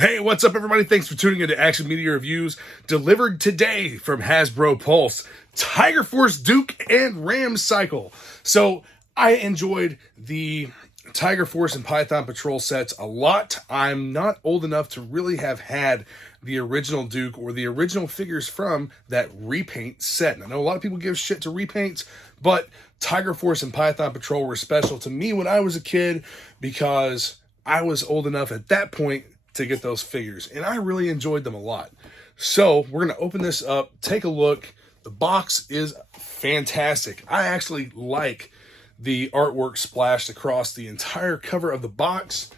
Hey, what's up, everybody? Thanks for tuning into Action Media Reviews. Delivered today from Hasbro Pulse, Tiger Force Duke and Ram Cycle. So I enjoyed the Tiger Force and Python Patrol sets a lot. I'm not old enough to really have had the original Duke or the original figures from that Repaint set. And I know a lot of people give shit to Repaints, but Tiger Force and Python Patrol were special to me when I was a kid because I was old enough at that point to get those figures, and I really enjoyed them a lot. So we're going to open this up, take a look. The box is fantastic. I actually like the artwork splashed across the entire cover of the box,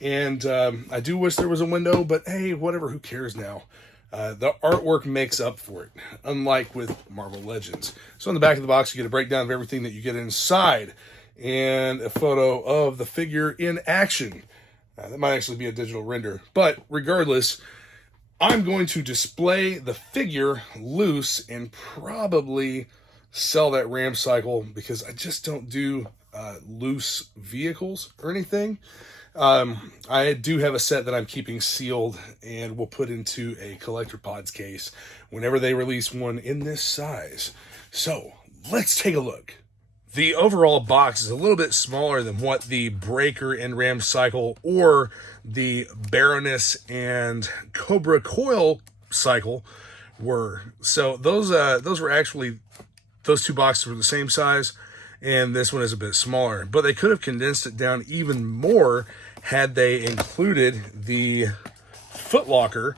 and I do wish there was a window, but hey, whatever, who cares now? The artwork makes up for it, unlike with Marvel Legends. So on the back of the box, you get a breakdown of everything that you get inside, and a photo of the figure in action. That might actually be a digital render. But regardless, I'm going to display the figure loose and probably sell that Ram Cycle because I just don't do loose vehicles or anything. I do have a set that I'm keeping sealed and will put into a Collector Pods case whenever they release one in this size. So let's take a look. The overall box is a little bit smaller than what the Breaker and Ram Cycle or the Baroness and Cobra Coil Cycle were. So those were actually, those two boxes were the same size, and this one is a bit smaller. But they could have condensed it down even more had they included the footlocker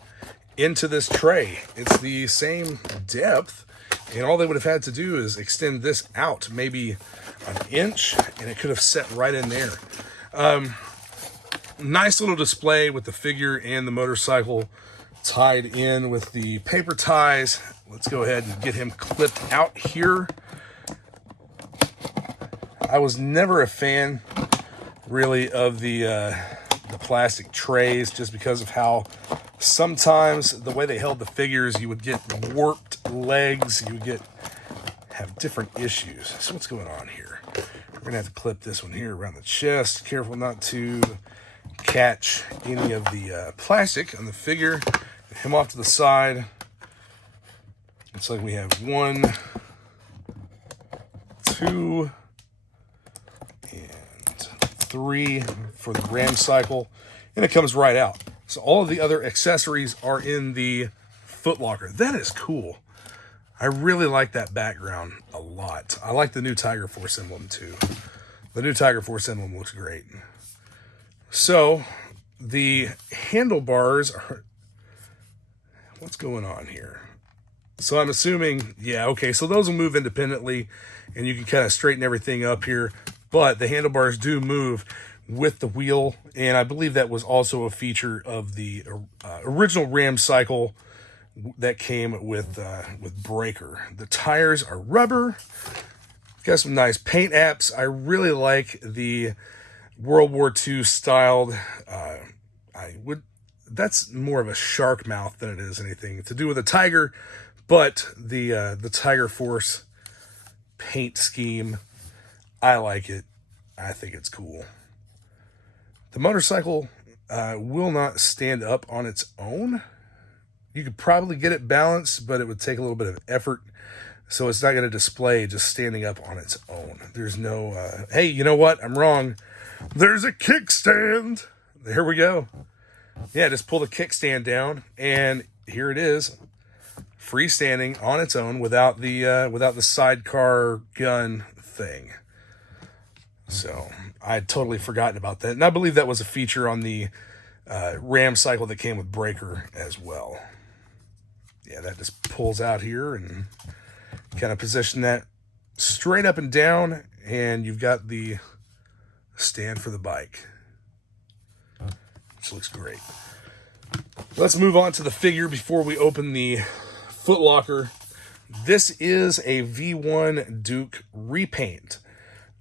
into this tray. It's the same depth, and all they would have had to do is extend this out maybe an inch, and it could have set right in there. Nice little display with the figure and the motorcycle tied in with the paper ties. Let's go ahead and get him clipped out here. I was never a fan, really, of the plastic trays just because of how sometimes the way they held the figures, you would get warped legs, you would have different issues. So what's going on here? We're gonna have to clip this one here around the chest. Careful not to catch any of the plastic on the figure. Get him off to the side. Looks like we have 1, 2, and 3 for the Ram Cycle, and it comes right out. So all of the other accessories are in the footlocker. That is cool. I really like that background a lot. I like the new Tiger Force emblem too. The new Tiger Force emblem looks great. So the handlebars are, what's going on here? So I'm assuming, yeah, okay, so those will move independently and you can kind of straighten everything up here, but the handlebars do move with the wheel, and I believe that was also a feature of the original Ram Cycle that came with Breaker. The tires are rubber. Got some nice paint apps. I really like the World War II styled. That's more of a shark mouth than it is anything to do with a tiger, but the Tiger Force paint scheme, I like it. I think it's cool. The motorcycle will not stand up on its own. You could probably get it balanced, but it would take a little bit of effort. So it's not going to display just standing up on its own. There's no, hey, you know what? I'm wrong. There's a kickstand. There we go. Yeah, just pull the kickstand down, and here it is, freestanding on its own without the sidecar gun thing. So I'd totally forgotten about that, and I believe that was a feature on the Ram Cycle that came with Breaker as well. Yeah, that just pulls out here and kind of position that straight up and down, and you've got the stand for the bike, which looks great. Let's move on to the figure before we open the footlocker. This is a V1 Duke repaint.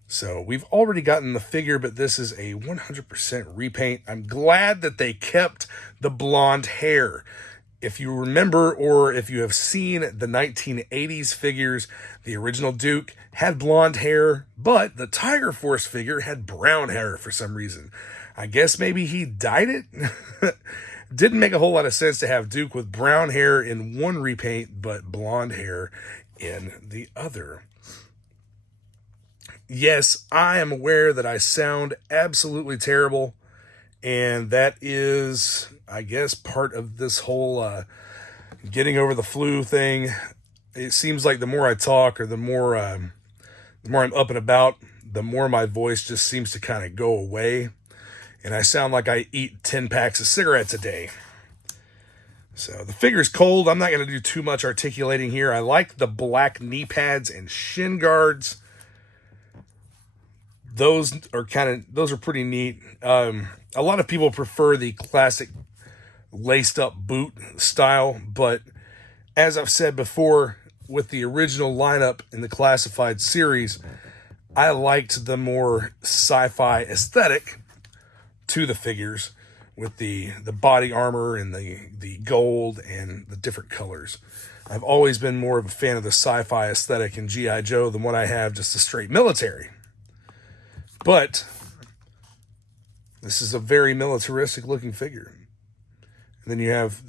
So we've already gotten the figure, but this is a 100% repaint. I'm glad that they kept the blonde hair. If you remember, or if you have seen the 1980s figures, the original Duke had blonde hair, but the Tiger Force figure had brown hair for some reason. I guess maybe he dyed it. Didn't make a whole lot of sense to have Duke with brown hair in one repaint, but blonde hair in the other. Yes, I am aware that I sound absolutely terrible, and that is, I guess, part of this whole getting over the flu thing. It seems like the more I talk, or the more I'm up and about, the more my voice just seems to kind of go away, and I sound like I eat 10 packs of cigarettes a day. So the figure's cold. I'm not going to do too much articulating here. I like the black knee pads and shin guards. Those are pretty neat. A lot of people prefer the classic laced up boot style, but as I've said before, with the original lineup in the classified series, I liked the more sci-fi aesthetic to the figures, with the body armor and the gold and the different colors. I've always been more of a fan of the sci-fi aesthetic in G.I. Joe than what I have just a straight military. But this is a very militaristic looking figure. And then you have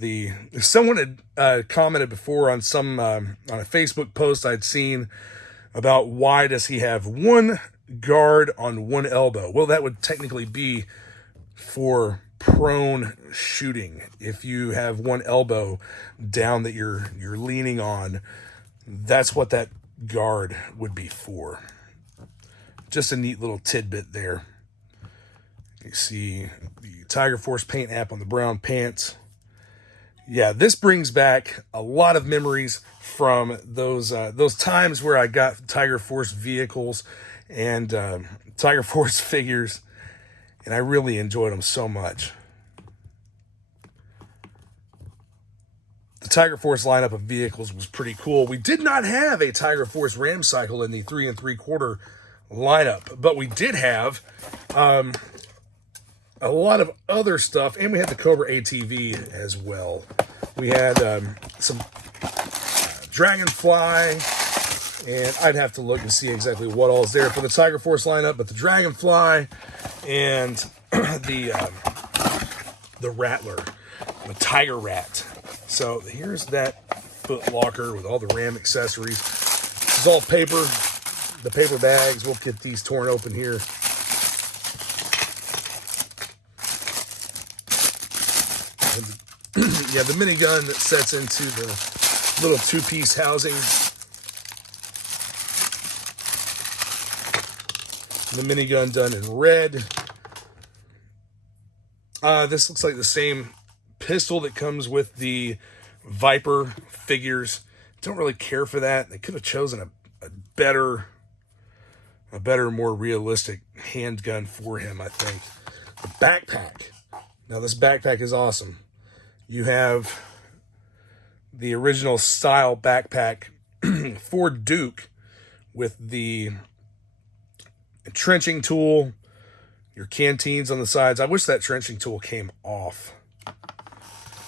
someone had commented before on on a Facebook post I'd seen about why does he have one guard on one elbow. Well, that would technically be for prone shooting. If you have one elbow down that you're leaning on, that's what that guard would be for. Just a neat little tidbit there. You see the Tiger Force paint app on the brown pants. Yeah, this brings back a lot of memories from those times where I got Tiger Force vehicles and Tiger Force figures, and I really enjoyed them so much. The Tiger Force lineup of vehicles was pretty cool. We did not have a Tiger Force Ram Cycle in the 3 3/4 lineup, but we did have a lot of other stuff, and we had the Cobra ATV as well. We had some Dragonfly, and I'd have to look and see exactly what all is there for the Tiger Force lineup, but the Dragonfly and the Rattler, the Tiger Rat. So here's that foot locker with all the Ram accessories. This is all paper. The paper bags, we'll get these torn open here. Yeah, the minigun that sets into the little two-piece housing. The minigun done in red. This looks like the same pistol that comes with the Viper figures. Don't really care for that. They could have chosen a better, more realistic handgun for him, I think. The backpack. Now, this backpack is awesome. You have the original style backpack for Duke with the trenching tool, your canteens on the sides. I wish that trenching tool came off.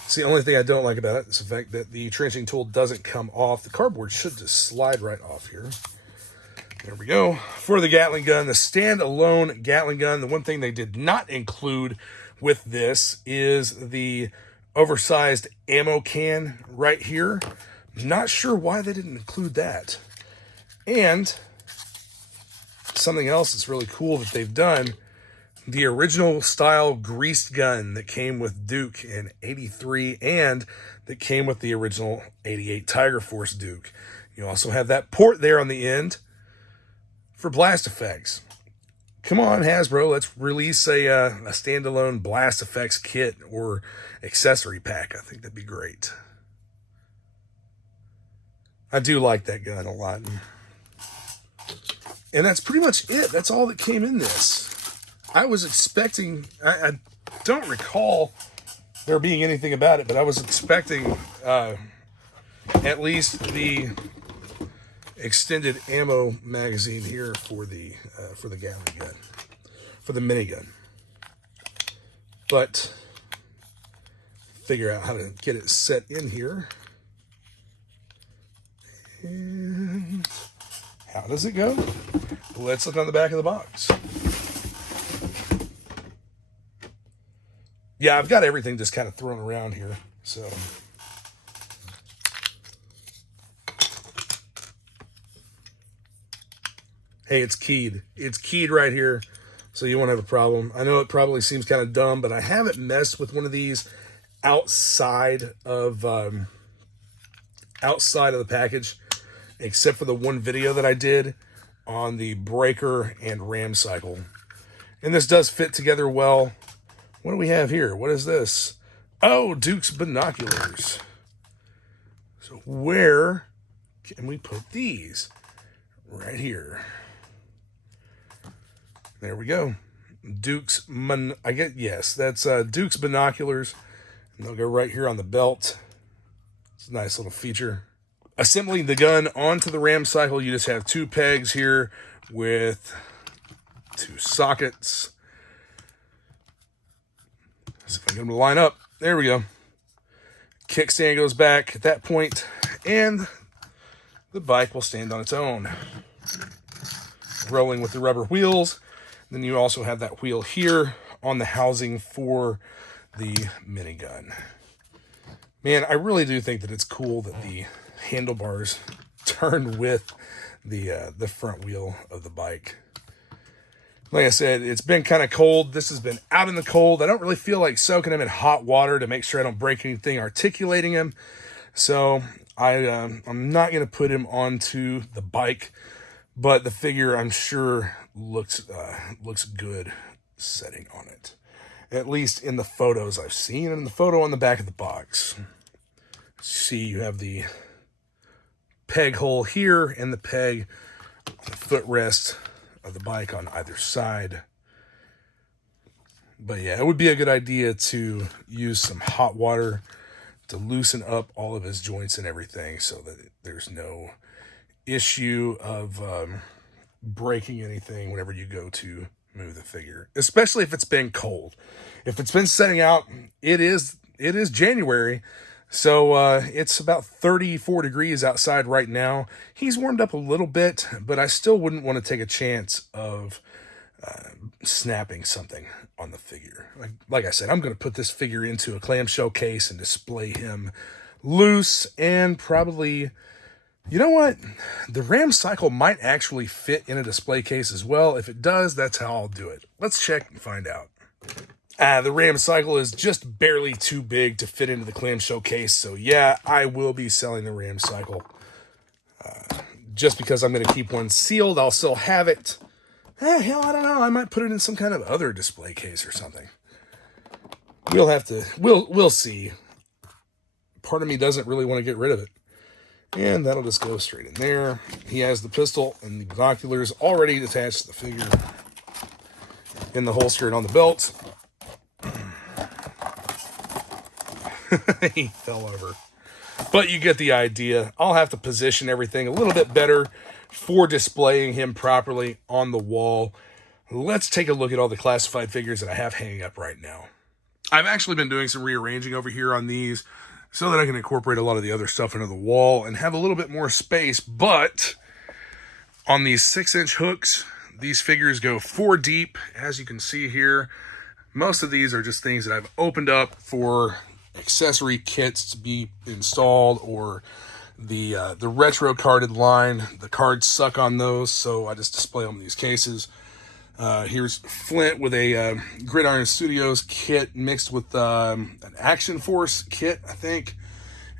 It's the only thing I don't like about it is the fact that the trenching tool doesn't come off. The cardboard should just slide right off here. There we go. For the Gatling gun, the standalone Gatling gun, the one thing they did not include with this is the oversized ammo can right here. Not sure why they didn't include that. And something else that's really cool that they've done, the original style greased gun that came with Duke in 83 and that came with the original 88 Tiger Force Duke. You also have that port there on the end for blast effects. Come on, Hasbro, let's release a standalone blast effects kit or accessory pack. I think that'd be great. I do like that gun a lot. And that's pretty much it. That's all that came in this. I was expecting, I don't recall there being anything about it, but I was expecting at least the extended ammo magazine here for the Gatling gun, for the minigun. But figure out how to get it set in here. And how does it go? Let's look on the back of the box. Yeah, I've got everything just kind of thrown around here. So hey, it's keyed. It's keyed right here, so you won't have a problem. I know it probably seems kind of dumb, but I haven't messed with one of these outside of the package, except for the one video that I did on the breaker and ram cycle. And this does fit together well. What do we have here? What is this? Oh, Duke's binoculars. So where can we put these? Right here. There we go. Duke's, that's Duke's binoculars. And they'll go right here on the belt. It's a nice little feature. Assembling the gun onto the ram cycle, you just have 2 pegs here with 2 sockets. See if I can get them to line up. There we go. Kickstand goes back at that point, and the bike will stand on its own. Rolling with the rubber wheels. Then you also have that wheel here on the housing for the minigun. Man, I really do think that it's cool that the handlebars turn with the front wheel of the bike. Like I said, it's been kind of cold. This has been out in the cold. I don't really feel like soaking him in hot water to make sure I don't break anything articulating him. So I'm not going to put him onto the bike, but the figure I'm sure looks good setting on it. At least in the photos I've seen, and in the photo on the back of the box. See, you have the peg hole here and the peg on the footrest of the bike on either side. But yeah, it would be a good idea to use some hot water to loosen up all of his joints and everything, so that there's no issue of breaking anything whenever you go to move the figure, especially if it's been cold. If it's been setting out, it is January, so it's about 34 degrees outside right now. He's warmed up a little bit, but I still wouldn't want to take a chance of snapping something on the figure. Like I said, I'm going to put this figure into a clamshell case and display him loose, and probably, you know what? The ram cycle might actually fit in a display case as well. If it does, that's how I'll do it. Let's check and find out. The ram cycle is just barely too big to fit into the clamshell case. So yeah, I will be selling the ram cycle. Just because I'm going to keep one sealed, I'll still have it. Hell, I don't know. I might put it in some kind of other display case or something. We'll have to, we'll see. Part of me doesn't really want to get rid of it. And that'll just go straight in there. He has the pistol and the binoculars already attached to the figure in the holster and on the belt. He fell over. But you get the idea. I'll have to position everything a little bit better for displaying him properly on the wall. Let's take a look at all the classified figures that I have hanging up right now. I've actually been doing some rearranging over here on these so that I can incorporate a lot of the other stuff into the wall and have a little bit more space. But on these 6-inch hooks, these figures go 4 deep, as you can see here. Most of these are just things that I've opened up for accessory kits to be installed, or the retro carded line. The cards suck on those, so I just display them in these cases. Here's Flint with a Gridiron Studios kit mixed with an Action Force kit, I think.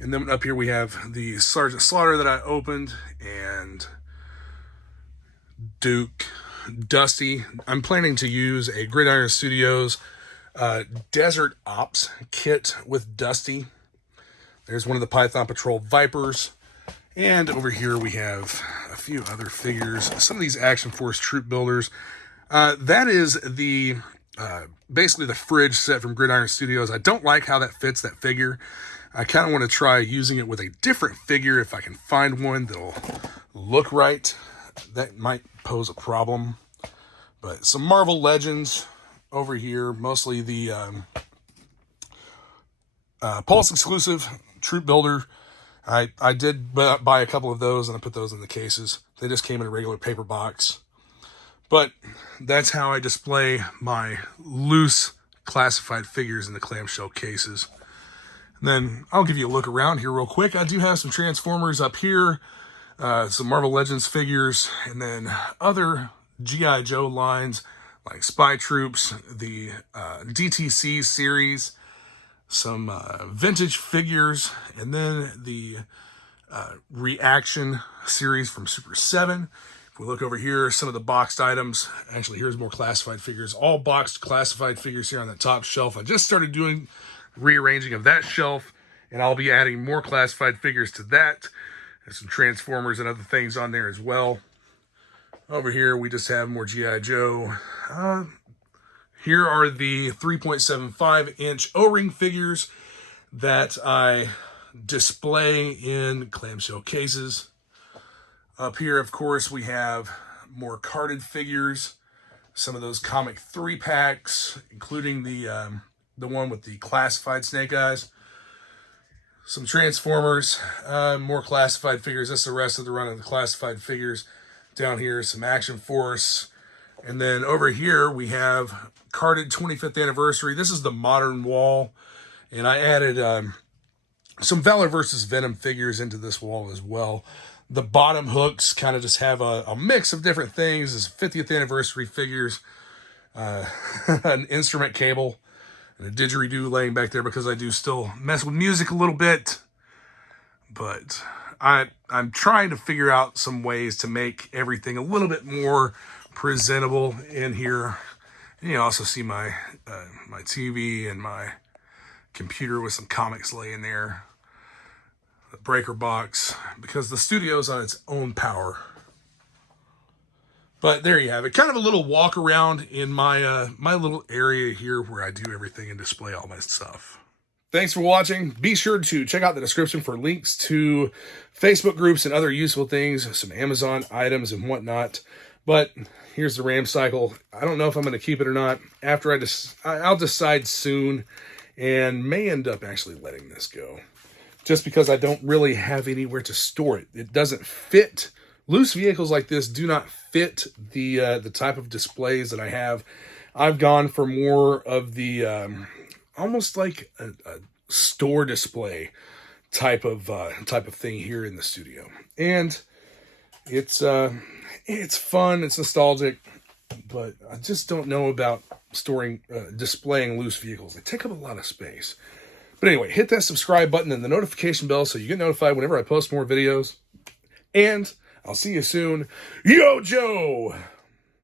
And then up here we have the Sergeant Slaughter that I opened, and Duke, Dusty. I'm planning to use a Gridiron Studios Desert Ops kit with Dusty. There's one of the Python Patrol Vipers. And over here we have a few other figures. Some of these Action Force troop builders. That is the basically the fridge set from Gridiron Studios. I don't like how that fits that figure. I kind of want to try using it with a different figure if I can find one that'll look right. That might pose a problem. But some Marvel Legends over here, mostly the Pulse exclusive troop builder. I did buy a couple of those, and I put those in the cases. They just came in a regular paper box. But that's how I display my loose classified figures in the clamshell cases. And then I'll give you a look around here real quick. I do have some Transformers up here, some Marvel Legends figures, and then other G.I. Joe lines like Spy Troops, the DTC series, some vintage figures, and then the Reaction series from Super 7. If we look over here, some of the boxed items. Actually, here's more classified figures. All boxed classified figures here on the top shelf. I just started doing rearranging of that shelf, and I'll be adding more classified figures to that. There's some Transformers and other things on there as well. Over here, we just have more G.I. Joe. Here are the 3.75-inch O-ring figures that I display in clamshell cases. Up here, of course, we have more carded figures, some of those comic 3-packs, including the one with the classified Snake Eyes. Some Transformers, more classified figures. That's the rest of the run of the classified figures. Down here, some Action Force. And then over here, we have carded 25th anniversary. This is the modern wall. And I added some Valor versus Venom figures into this wall as well. The bottom hooks kind of just have a mix of different things. There's 50th anniversary figures, an instrument cable, and a didgeridoo laying back there because I do still mess with music a little bit. But I'm trying to figure out some ways to make everything a little bit more presentable in here. And you also see my my TV and my computer with some comics laying there. The breaker box, because the studio's on its own power. But there you have it. Kind of a little walk around in my my little area here where I do everything and display all my stuff. Thanks for watching. Be sure to check out the description for links to Facebook groups and other useful things, some Amazon items and whatnot. But here's the Ram cycle. I don't know if I'm going to keep it or not. After I'll decide soon, and may end up actually letting this go, just because I don't really have anywhere to store it. It doesn't fit. Loose vehicles like this do not fit the type of displays that I have. I've gone for more of the almost like a store display type of thing here in the studio, and it's fun, it's nostalgic, but I just don't know about displaying loose vehicles. They take up a lot of space. But anyway, hit that subscribe button and the notification bell so you get notified whenever I post more videos. And I'll see you soon. Yo, Joe!